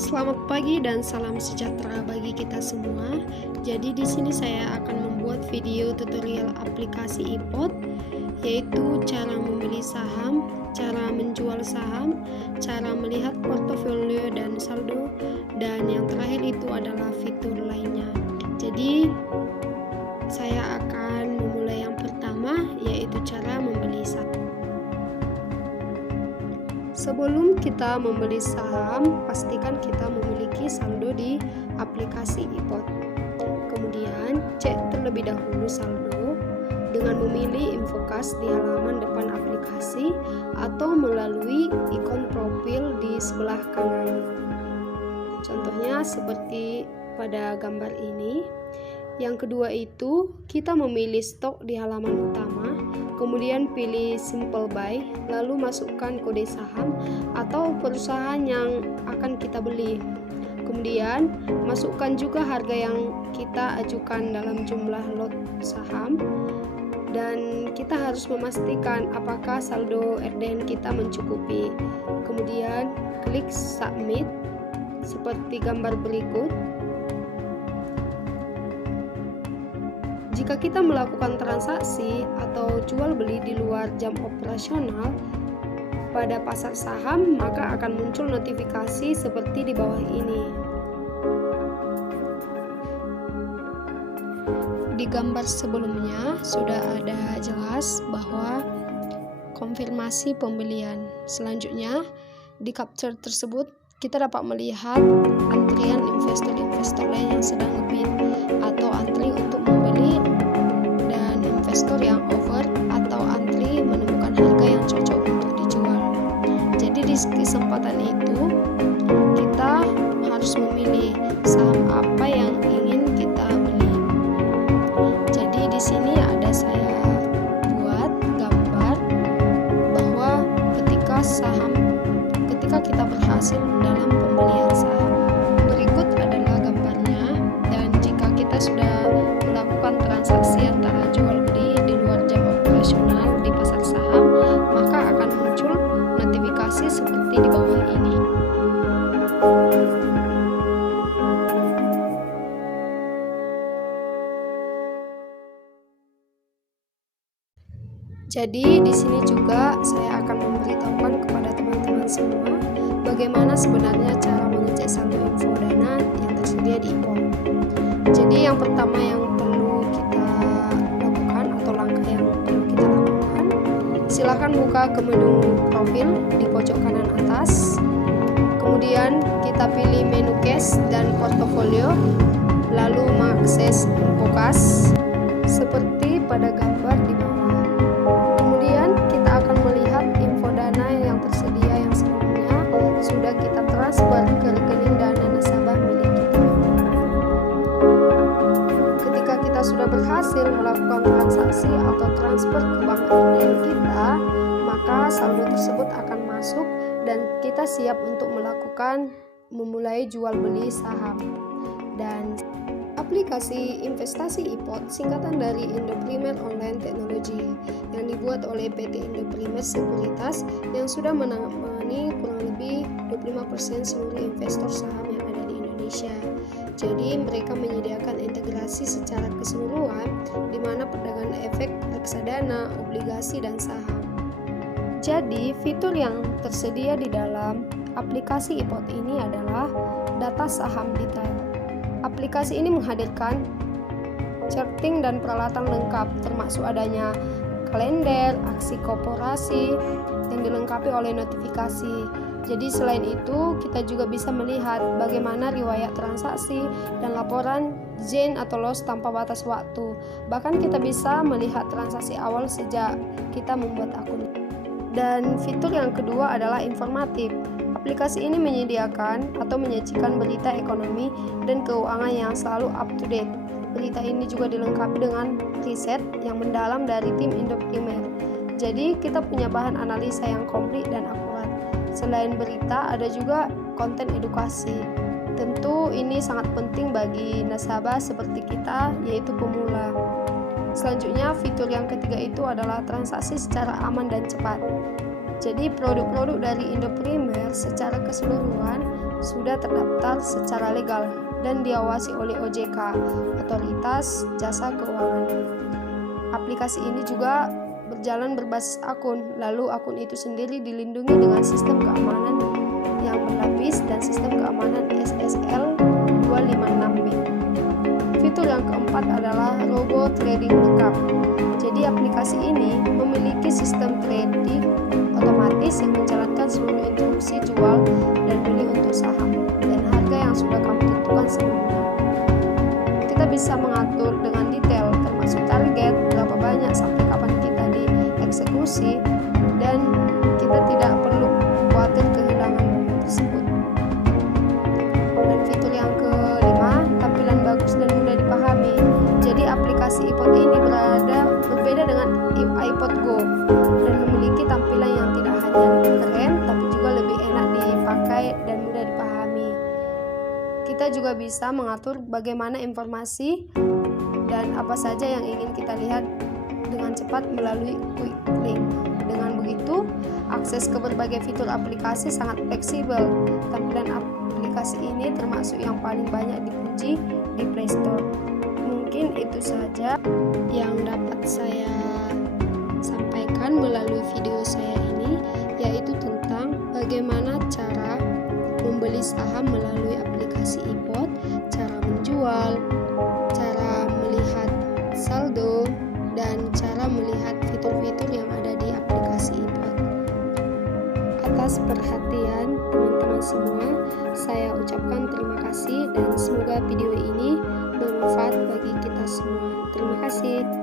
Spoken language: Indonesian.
Selamat pagi dan salam sejahtera bagi kita semua. Jadi di sini saya akan membuat video tutorial aplikasi iPod, yaitu cara membeli saham, cara menjual saham, cara melihat portofolio dan saldo, dan yang terakhir itu adalah fitur lainnya. Jadi saya akan memulai yang pertama, yaitu cara membeli saham. Sebelum kita membeli saham, pastikan kita memiliki saldo di aplikasi iPod. Kemudian, cek terlebih dahulu saldo dengan memilih infokas di halaman depan aplikasi atau melalui ikon profil di sebelah kanan. Contohnya seperti pada gambar ini. Yang kedua itu, kita memilih stok di halaman utama, kemudian pilih simple buy, lalu masukkan kode saham atau perusahaan yang akan kita beli. Kemudian, masukkan juga harga yang kita ajukan dalam jumlah lot saham, dan kita harus memastikan apakah saldo RDN kita mencukupi. Kemudian, klik submit seperti gambar berikut. Jika kita melakukan transaksi atau jual beli di luar jam operasional pada pasar saham, maka akan muncul notifikasi seperti di bawah ini. Di gambar sebelumnya sudah ada jelas bahwa konfirmasi pembelian. Selanjutnya, di capture tersebut kita dapat melihat antrian investor-investor lain yang sedang ngebid atau antri untuk membeli, dan investor yang over atau antri menemukan harga yang cocok untuk dijual. Jadi di kesempatan itu kita harus memilih saham apa yang ingin kita beli. Jadi di sini ada saya buat gambar bahwa ketika kita berhasil dalam pembelian saham, berikut adalah gambarnya. Dan jika kita sudah melakukan transaksi antara jual beli di luar jam operasional di pasar saham, maka akan muncul notifikasi seperti di bawah ini. Jadi di sini juga saya akan memberitahukan kepada teman-teman semua bagaimana sebenarnya cara mengecek saldo info dana yang tersedia di iPod. Jadi yang pertama yang perlu kita lakukan atau langkah yang perlu kita lakukan, silakan buka ke menu profil di pojok kanan atas. Kemudian kita pilih menu cash dan portofolio, lalu mengakses infokas seperti pada gambar di bawah. Kemudian kita akan melihat info dana yang tersedia yang sebelumnya sudah kita transfer ke rekening dana nasabah milik kita. Ketika kita sudah berhasil melakukan transaksi atau transfer ke bank RDN kita, maka saldo tersebut akan masuk dan kita siap untuk memulai jual beli saham. Dan aplikasi investasi iPod singkatan dari Indo Primer Online Technology yang dibuat oleh PT Indo Primer Sekuritas yang sudah menangani kurang lebih 25% seluruh investor saham yang ada di Indonesia. Jadi mereka menyediakan integrasi secara keseluruhan di mana perdagangan efek, reksadana, obligasi, dan saham. Jadi fitur yang tersedia di dalam aplikasi iPod ini adalah data saham detail. Aplikasi ini menghadirkan charting dan peralatan lengkap, termasuk adanya kalender, aksi korporasi yang dilengkapi oleh notifikasi. Jadi selain itu, kita juga bisa melihat bagaimana riwayat transaksi dan laporan gain atau loss tanpa batas waktu. Bahkan kita bisa melihat transaksi awal sejak kita membuat akun. Dan fitur yang kedua adalah informatif. Aplikasi ini menyediakan atau menyajikan berita ekonomi dan keuangan yang selalu up to date. Berita ini juga dilengkapi dengan riset yang mendalam dari tim Indo Primer. Jadi kita punya bahan analisa yang komplit dan akurat. Selain berita, ada juga konten edukasi. Tentu ini sangat penting bagi nasabah seperti kita, yaitu pemula. Selanjutnya, fitur yang ketiga itu adalah transaksi secara aman dan cepat. Jadi produk-produk dari Indo Primer secara keseluruhan sudah terdaftar secara legal dan diawasi oleh OJK, Otoritas Jasa Keuangan. Aplikasi ini juga berjalan berbasis akun, lalu akun itu sendiri dilindungi dengan sistem keamanan yang berlapis dan sistem keamanan SSL 256B. Fitur yang keempat adalah robo trading lengkap. Jadi aplikasi ini memiliki sistem trading otomatis yang menjalankan seluruh instruksi jual dan beli untuk saham dan harga yang sudah kamu tentukan sebelumnya. Kita bisa mengatur dengan detail termasuk target, berapa banyak sampai kapan kita dieksekusi, dan kita tidak perlu khawatir kehilangan dana tersebut. Dan fitur yang kelima, tampilan bagus dan mudah dipahami. Jadi aplikasi iPod ini berbeda dengan iPod Go dan memiliki tampilan yang tidak hanya lebih keren tapi juga lebih enak dipakai dan mudah dipahami. Kita juga bisa mengatur bagaimana informasi dan apa saja yang ingin kita lihat dengan cepat melalui quick link. Dengan begitu, akses ke berbagai fitur aplikasi sangat fleksibel. Tampilan aplikasi ini termasuk yang paling banyak dipuji di Play Store. Mungkin itu saja yang dapat saya sampaikan melalui video saya ini, yaitu tentang bagaimana cara membeli saham melalui aplikasi iPod, cara menjual, cara melihat saldo, dan cara melihat fitur-fitur yang ada di aplikasi iPod. Atas perhatian teman-teman semua, saya ucapkan terima kasih dan semoga video ini bermanfaat bagi kita semua. Terima kasih.